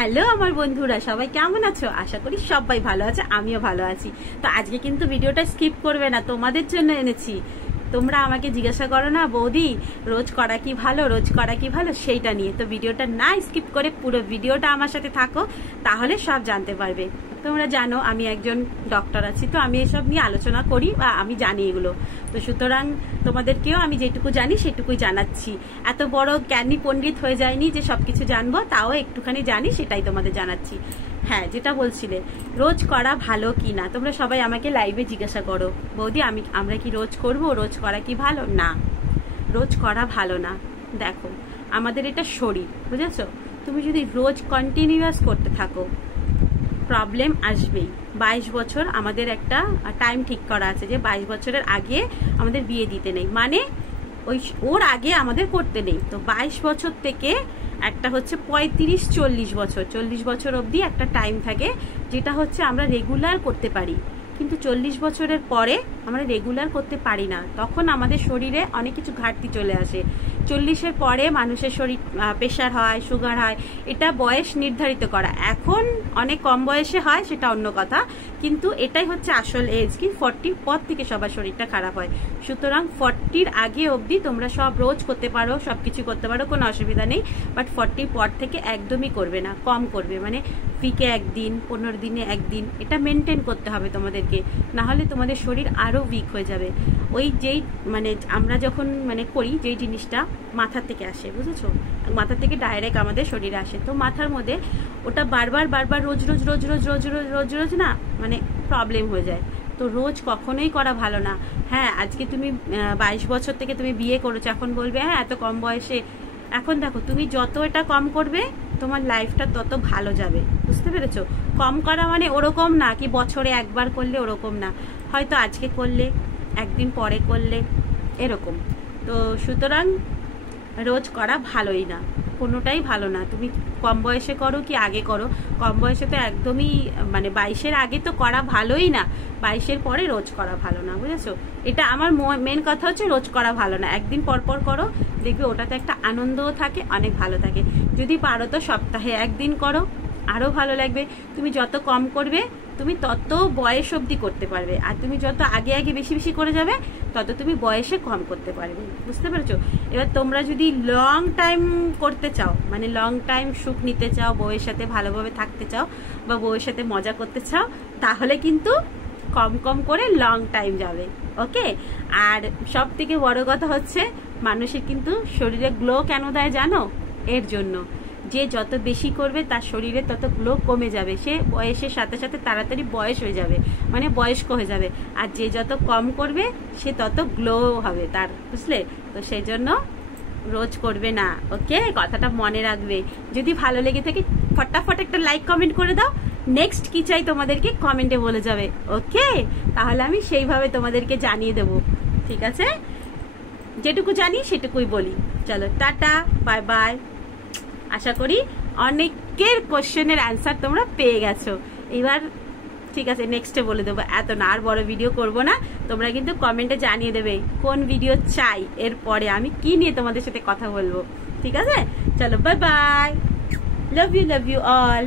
Hello আমার বন্ধুরা, সবাই কেমন আছো? আশা করি সবাই ভালো আছে, আমিও ভালো আছি। তো আজকে কিন্তু ভিডিওটা স্কিপ করবে না, তোমাদের জন্য এনেছি। তোমরা আমাকে জিজ্ঞাসা করো না, বৌদি রোজ করা কি ভালো, রোজ করা কি ভালো, সেইটা নিয়ে। তো ভিডিওটা না স্কিপ করে পুরো ভিডিওটা আমার সাথে থাকো, তাহলে সব জানতে পারবে। তোমরা জানো আমি একজন ডক্টর আছি, তো আমি এসব নিয়ে আলোচনা করি বা আমি জানি এগুলো। তো সুতরাং তোমাদেরকেও আমি যেটুকু জানি সেটুকুই জানাচ্ছি। এত বড় জ্ঞানী পণ্ডিত হয়ে যায়নি যে সবকিছু জানবো, তাও একটুখানি জানি, সেটাই তোমাদের জানাচ্ছি। হ্যাঁ, যেটা বলছিলে রোজ করা ভালো কি না, তোমরা সবাই আমাকে লাইভে জিজ্ঞাসা করো, বৌদি আমরা কি রোজ করব, রোজ করা কি ভালো? না, রোজ করা ভালো না। দেখো, আমাদের এটা শরীর, বুঝেছো? তুমি যদি রোজ কন্টিনিউয়াস করতে থাকো, প্রবলেম আসবেই। 22 বছর আমাদের একটা টাইম ঠিক করা আছে যে 22 বছরের আগে আমাদের বিয়ে দিতে নেই, মানে ওর আগে আমাদের করতে নেই। তো 22 বছর থেকে একটা হচ্ছে 35-40 বছর, 40 বছর অবধি একটা টাইম থাকে, যেটা হচ্ছে আমরা রেগুলার করতে পারি। কিন্তু 40 বছরের পরে আমরা রেগুলার করতে পারি না, তখন আমাদের শরীরে অনেক কিছু ঘাটতি চলে আসে। 40-এর পরে মানুষের শরীর প্রেশার হয়, সুগার হয়, এটা বয়স নির্ধারিত করা। এখন অনেক কম বয়সে হয়, সেটা অন্য কথা, কিন্তু এটাই হচ্ছে আসল এজ কি 40 পর থেকে সবার শরীরটা খারাপ হয়। সুতরাং 40-র আগে অবধি তোমরা সব রোজ করতে পারো, সব কিছু করতে পারো, কোনো অসুবিধা নেই। বাট 40 পর থেকে একদমই করবে না, কম করবে, মানে উইকে একদিন, 15 দিনে একদিন, এটা মেনটেন করতে হবে তোমাদেরকে, না হলে তোমাদের শরীর আরও উইক হয়ে যাবে। ওই যেই মানে আমরা যখন করি যেই জিনিসটা মাথার থেকে আসে, বুঝেছো? মাথা থেকে ডাইরেক্ট আমাদের শরীরে আসে। তো মাথার মধ্যে ওটা বারবার রোজ রোজ রোজ রোজ রোজ রোজ রোজ রোজ না প্রবলেম হয়ে যায়। তো রোজ কখনোই করা ভালো না। হ্যাঁ, আজকে তুমি 22 বছর থেকে তুমি বিয়ে করেছো, এখন বলবে হ্যাঁ এত কম বয়সে। এখন দেখো, তুমি যত এটা কম করবে তোমার লাইফটা তত ভালো যাবে, বুঝতে পেরেছো? কম করা মানে ওরকম না কি বছরে একবার করলে, ওরকম না, হয়তো আজকে করলে, একদিন পরে করলে, এরকম। তো সুতরাং রোজ করা ভালোই না, কোনোটাই ভালো না। তুমি কম বয়সে করো কি আগে করো, কম বয়সে তো একদমই 22-এর আগে তো করা ভালোই না, 22-এর পরে রোজ করা ভালো না, বুঝেছো? এটা আমার মেন কথা হচ্ছে, রোজ করা ভালো না। একদিন পর পর করো, দেখবে ওটাতে একটা আনন্দও থাকে, অনেক ভালো থাকে। যদি পারো তো সপ্তাহে একদিন করো, আরও ভালো লাগবে। তুমি যত কম করবে তুমি তত বয়স অবধি করতে পারবে, আর তুমি যত আগে আগে বেশি বেশি করে যাবে তত তুমি বয়সে কম করতে পারবে, বুঝতে পেরেছো? এবার তোমরা যদি লং টাইম করতে চাও, লং টাইম সুখ নিতে চাও, বউয়ের সাথে ভালোভাবে থাকতে চাও বা বউয়ের সাথে মজা করতে চাও, তাহলে কিন্তু কম কম করে লং টাইম যাবে, ওকে? আর সব থেকে বড় কথা হচ্ছে, মানুষের কিন্তু শরীরে গ্লো কেন দেয় জানো? এর জন্য যে যত বেশি করবে তার শরীরে তত গ্লো কমে যাবে, সে বয়সের সাথে সাথে তাড়াতাড়ি বয়স হয়ে যাবে, বয়স্ক হয়ে যাবে। আর যে যত কম করবে সে তত গ্লো হবে তার, বুঝলে? তো সেই জন্য রোজ করবে না, ওকে? কথাটা মনে রাখবে। যদি ভালো লেগে থাকে ফটাফট একটা লাইক কমেন্ট করে দাও, নেক্সট কি চাই তোমাদেরকে কমেন্টে বলে যাবে, ওকে? তাহলে আমি সেইভাবে তোমাদেরকে জানিয়ে দেবো, ঠিক আছে? যেটুকু জানি সেটুকুই বলি। চলো, টাটা, বাই বাই। আশা করি অনেকের কোশ্চেনের অ্যান্সার তোমরা পেয়ে গেছো। এবার ঠিক আছে, নেক্সটে বলে দেবো, এত না আর বড় ভিডিও করব না। তোমরা কিন্তু কমেন্টে জানিয়ে দেবে কোন ভিডিও চাই, এরপরে আমি কি নিয়ে তোমাদের সাথে কথা বলবো, ঠিক আছে? চলো, bye bye, love you all.